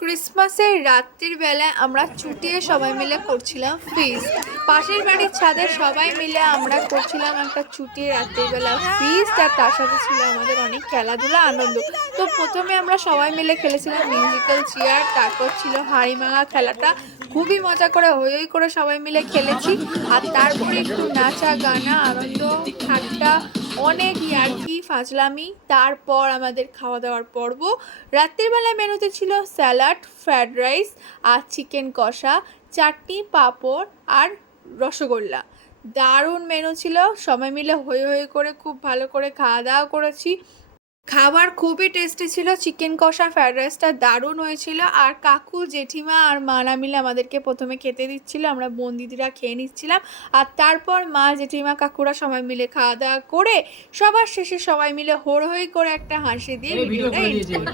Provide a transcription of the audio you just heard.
ক্রিসমাসের রাত্রির বেলায় আমরা চুটিয়ে সবাই মিলে করছিলাম ফিস্ট। পাশের বাড়ির ছাদে সবাই মিলে আমরা করছিলাম একটা চুটিয়ে রাত্রির বেলা ফিস্ট, আর তার সাথে ছিল আমাদের অনেক খেলাধুলা আনন্দ। তো প্রথমে আমরা সবাই মিলে খেলেছিলাম মিউজিক্যাল চেয়ার, তারপর ছিল হাড়ি ভাঙা খেলাটা। খুবই মজা করে হই হই করে সবাই মিলে খেলেছি। আর তারপরে একটু নাচা গানা আনন্দ ঠাট্টা, অনেক ইয়ার্কি ফাজলামি। তারপর আমাদের খাওয়া দাওয়ার পর্ব। রাত্রিবেলা মেনুতে ছিল স্যালাড, ফ্রায়েড রাইস আর চিকেন কষা, চাটনি, পাঁপড় আর রসগোল্লা। দারুণ মেনু ছিল, সবাই মিলে হই হই করে খুব ভালো করে খাওয়া দাওয়া করেছি। খাবার খুবই টেস্টি ছিল, চিকেন কষা ফ্রায়েড রাইসটা দারুণ হয়েছিল। আর কাকু জেঠিমা আর মারা মিলে আমাদেরকে প্রথমে খেতে দিচ্ছিল, আমরা বোন দিদিরা খেয়ে নিচ্ছিলাম। আর তারপর মা জেঠিমা কাকুরা সবাই মিলে খাওয়া দাওয়া করে সবার শেষে সবাই মিলে হই হই করে একটা হাসি দিয়ে ভিডিওটা এন্ড করি।